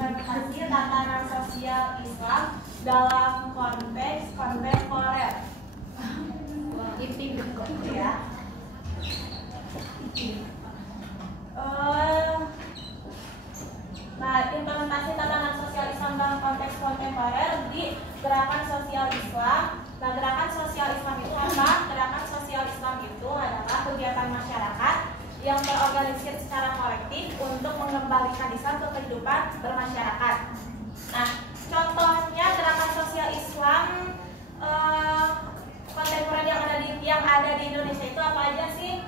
implementasi tatanan sosial Islam dalam konteks kontemporer. Ya. Nah, implementasi tatanan sosial Islam dalam konteks kontemporer di gerakan sosial Islam. Nah, gerakan sosial Islam itu apa? Gerakan sosial Islam itu adalah kegiatan masyarakat yang terorganisir secara kolektif untuk mengembalikan Islam ke kehidupan bermasyarakat. Nah, contohnya gerakan sosial Islam kontemporer yang ada di Indonesia itu apa aja sih?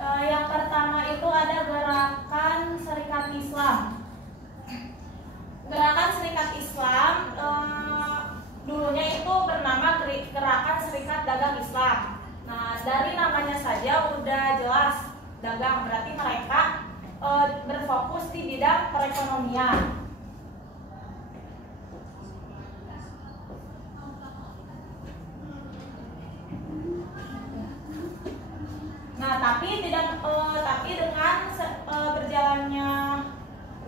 Yang pertama itu ada gerakan Serikat Islam. Gerakan Serikat Islam dulunya itu bernama Gerakan Serikat Dagang Islam. Nah, dari namanya saja udah jelas dagang, berarti mereka berfokus di bidang perekonomian. Nah, tapi dengan berjalannya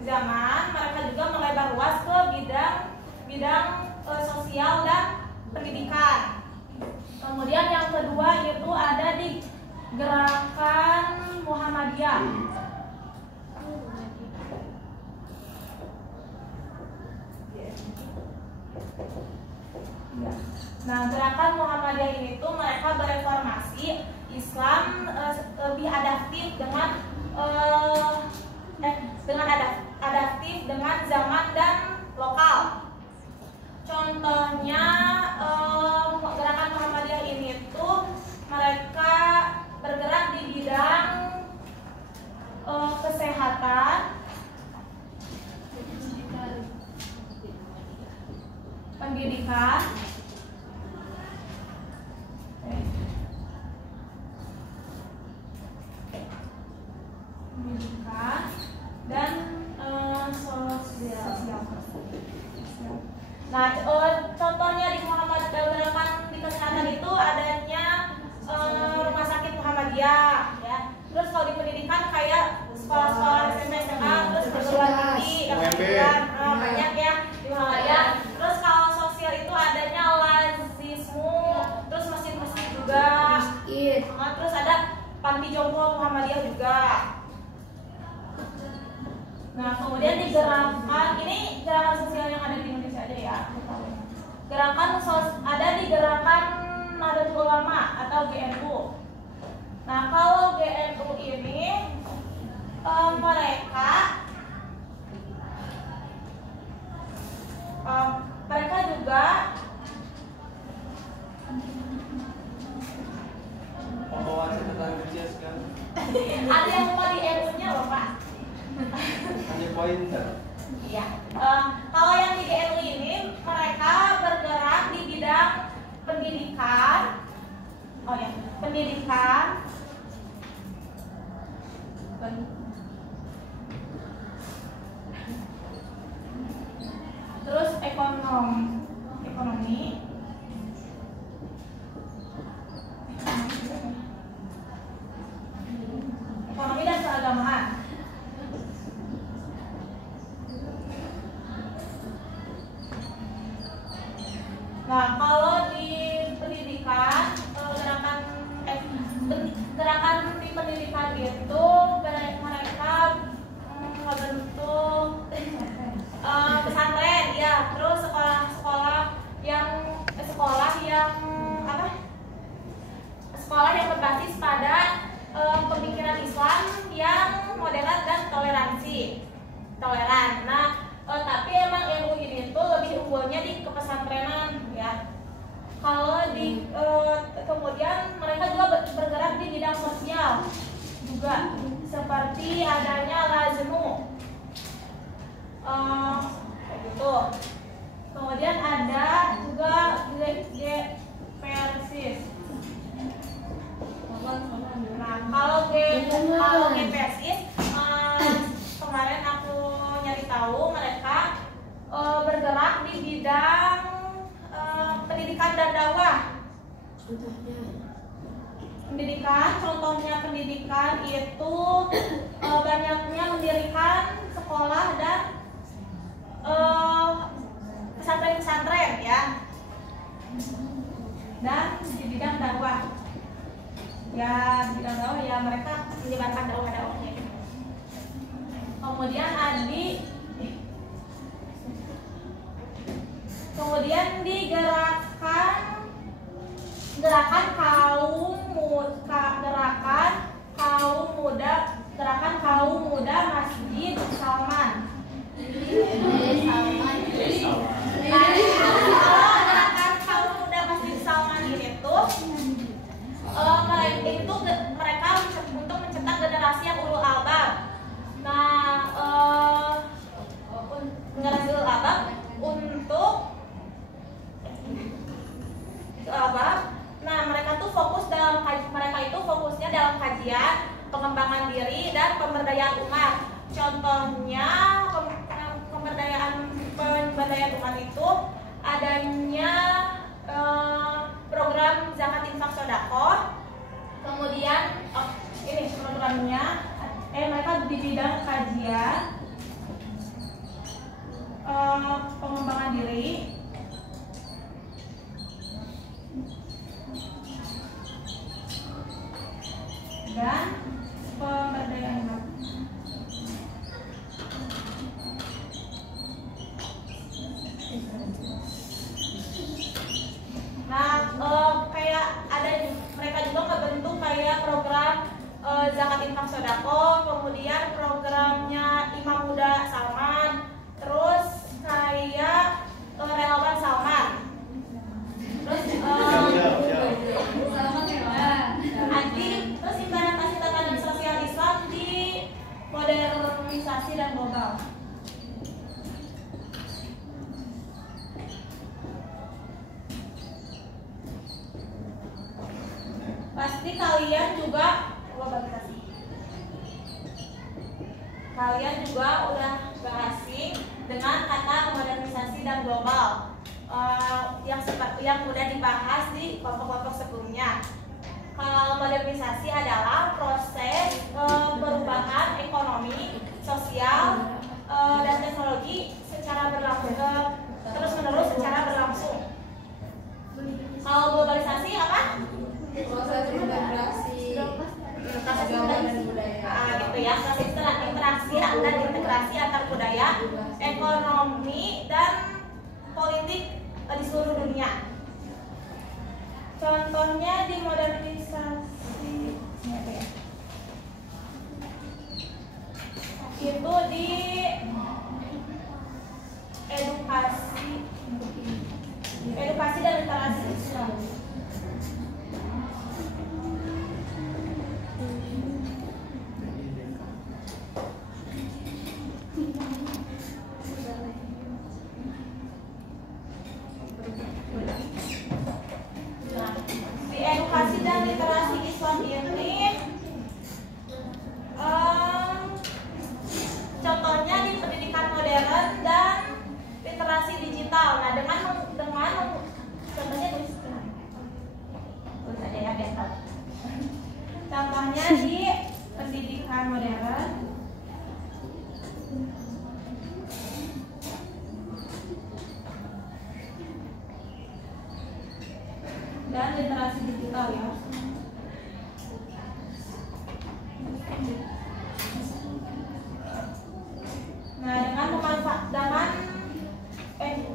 zaman, mereka juga melebar luas ke bidang sosial dan pendidikan. Kemudian yang kedua itu ada di Gerakan Muhammadiyah. Nah, Gerakan Muhammadiyah ini tuh mereka bereformasi Islam lebih adaptif adaptif dengan zaman dan lokal. Contohnya Gerakan Muhammadiyah ini tuh mereka bergerak di bidang kesehatan, pendidikan, dan sosial. Nah, contohnya di Gerakan di kesehatan itu adanya rumah sakit Muhammadiyah, ya. Terus kalau di pendidikan kayak sekolah-sekolah SMP, SMA, terus perguruan tinggi, banyak ya di Muhammadiyah. Terus kalau sosial itu adanya lazismu, terus masjid-masjid juga. Terus ada panti jompo Muhammadiyah juga. Nah, kemudian di gerakan sosial yang ada di Indonesia aja ya. Ada di Gerakan Nahdlatul Ulama atau GNU. Nah, kalau GNU ini mereka juga ada yang mau di GNU-nya loh, Pak. Hanya pointer. Iya. Kalau yang di GNU ini mereka bergerak di bidang pendidikan. Pendidikan. Terus ekonomi. Ekonomi dan keagamaan. Nah, kalau di pendidikan, gerakan di pendidikan itu mereka membentuk pesantren, ya. Terus sekolah yang berbasis pada pemikiran Islam yang moderat dan toleran. Nah, tapi emang ilmu ini tuh lebih unggulnya di kepesantrenan, ya. Kalau kemudian mereka juga bergerak di bidang sosial juga, seperti adanya lazmu, kayak gitu. Kemudian ada juga Persis. Nah, kalau Persis, kemarin aku nyari tahu mereka bergerak di bidang pendidikan dan dakwah. Contohnya pendidikan itu banyaknya mendirikan sekolah dan di bidang dakwah. Ya, di bidang dakwah ya mereka menyebarkan dakwah-dakwahnya. Kemudian gerakan kaum muda Masjid Salman. Gerakan kaum muda Masjid Salman ini tuh mereka untuk mencetak generasi yang ulul albab. Nah, generasi ulul albab untuk mereka fokusnya dalam kajian, pengembangan diri dan pemberdayaan umat. Contohnya pemberdayaan umat itu adanya program zakat infak sedekah. Kemudian ini programnya mereka di bidang kajian, pengembangan diri, dan pemberdayaan umat. Nah, kayak ada mereka juga ngebentuk kayak program zakat infak sedekah, kemudian programnya Imam Muda Salman, terus kayak relawan Salman, terus terus implementasi tatanan sosial Islam di modernisasi dan global. Pasti kalian juga udah berasing dengan kata modernisasi dan global yang udah dibahas di kelompok-kelompok sebelumnya. Kalau modernisasi adalah proses perubahan ekonomi, sosial, dan teknologi secara terus-menerus secara berlangsung. Kalau globalisasi apa? Proses integrasi gitu ya, proses interaksi dan integrasi antar budaya, ekonomi dan politik di seluruh dunia. Contohnya di modernisasi itu di edukasi dan literasi Islam. Edukasi dan literasi Islam ini contohnya di pendidikan modern dan literasi digital. Nah, dengan contohnya tulis aja ya biar tahu. Contohnya di pendidikan modern dan literasi digital ya. Nah,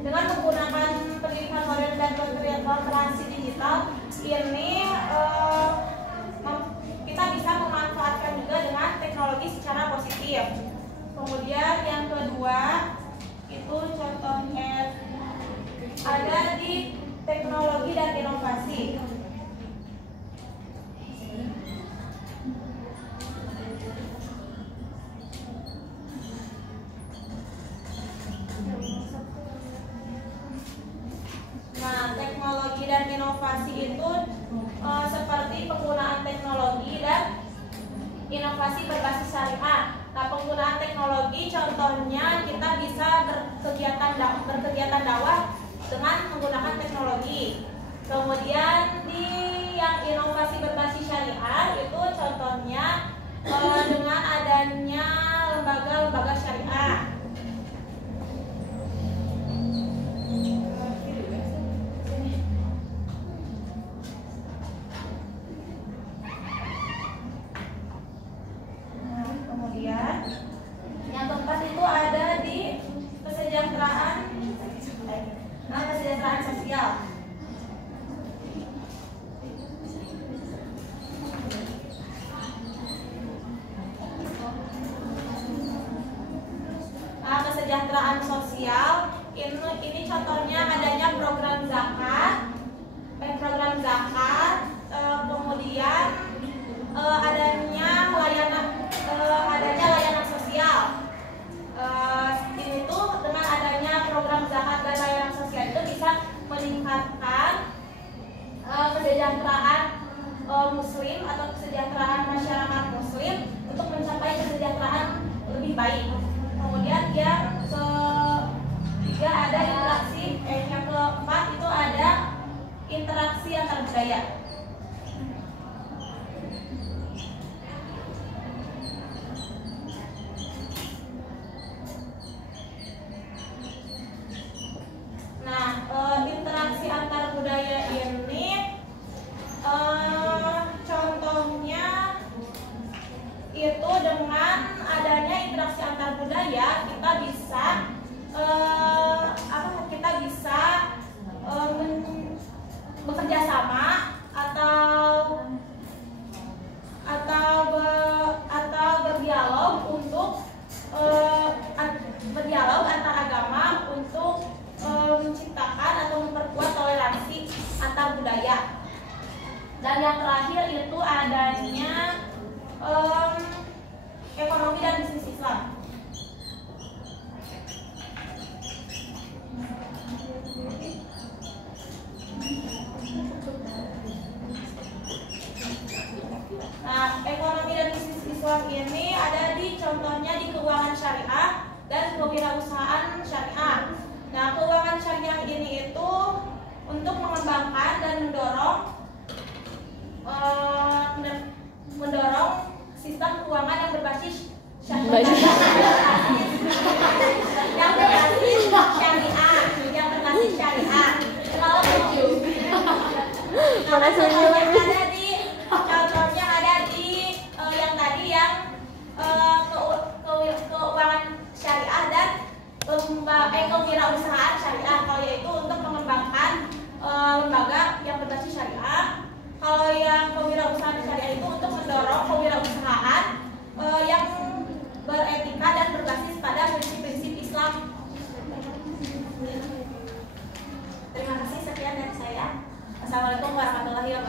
dengan menggunakan pendidikan modern dan literasi digital ini kita bisa memanfaatkan juga dengan teknologi secara positif. Kemudian yang kedua itu contohnya ada di teknologi dan inovasi. Nah, teknologi dan inovasi itu seperti penggunaan teknologi dan inovasi berbasis syariah. Nah, penggunaan teknologi contohnya kita bisa berkegiatan dakwah dengan menggunakan teknologi. Kemudian di yang inovasi berbasis syariah itu contohnya dengan adanya lembaga-lembaga syariah. sosial. Ini contohnya adanya program zakat, kemudian adanya layanan sosial. Ini tuh dengan adanya program zakat dan layanan sosial itu bisa meningkatkan kesejahteraan muslim atau kesejahteraan masyarakat muslim untuk mencapai kesejahteraan lebih baik. Kemudian yang ketiga ada interaksi, yang keempat itu ada interaksi antar budaya. Nah, interaksi antar budaya ini contohnya itu dengan adanya interaksi antar budaya kita bisa bekerja sama atau berdialog untuk berdialog antar agama untuk menciptakan atau memperkuat toleransi antar budaya. Dan yang terakhir itu adanya ekonomi dan bisnis Islam. Nah, ekonomi dan bisnis Islam ini ada di contohnya di keuangan syariah dan kewirausahaan syariah. Nah, keuangan syariah ini itu untuk mengembangkan dan mendorong sistem keuangan yang berbasis syariah, Contohnya ada di yang tadi yang keuangan syariah dan kewirausahaan syariah. Kalau yaitu untuk mengembangkan lembaga yang berbasis syariah. Kalau yang kewirausahaan syariah itu untuk mendorong kewirausahaan yang beretika dan berbasis pada prinsip-prinsip Islam. Terima kasih, sekian dari saya. Assalamualaikum warahmatullahi wabarakatuh.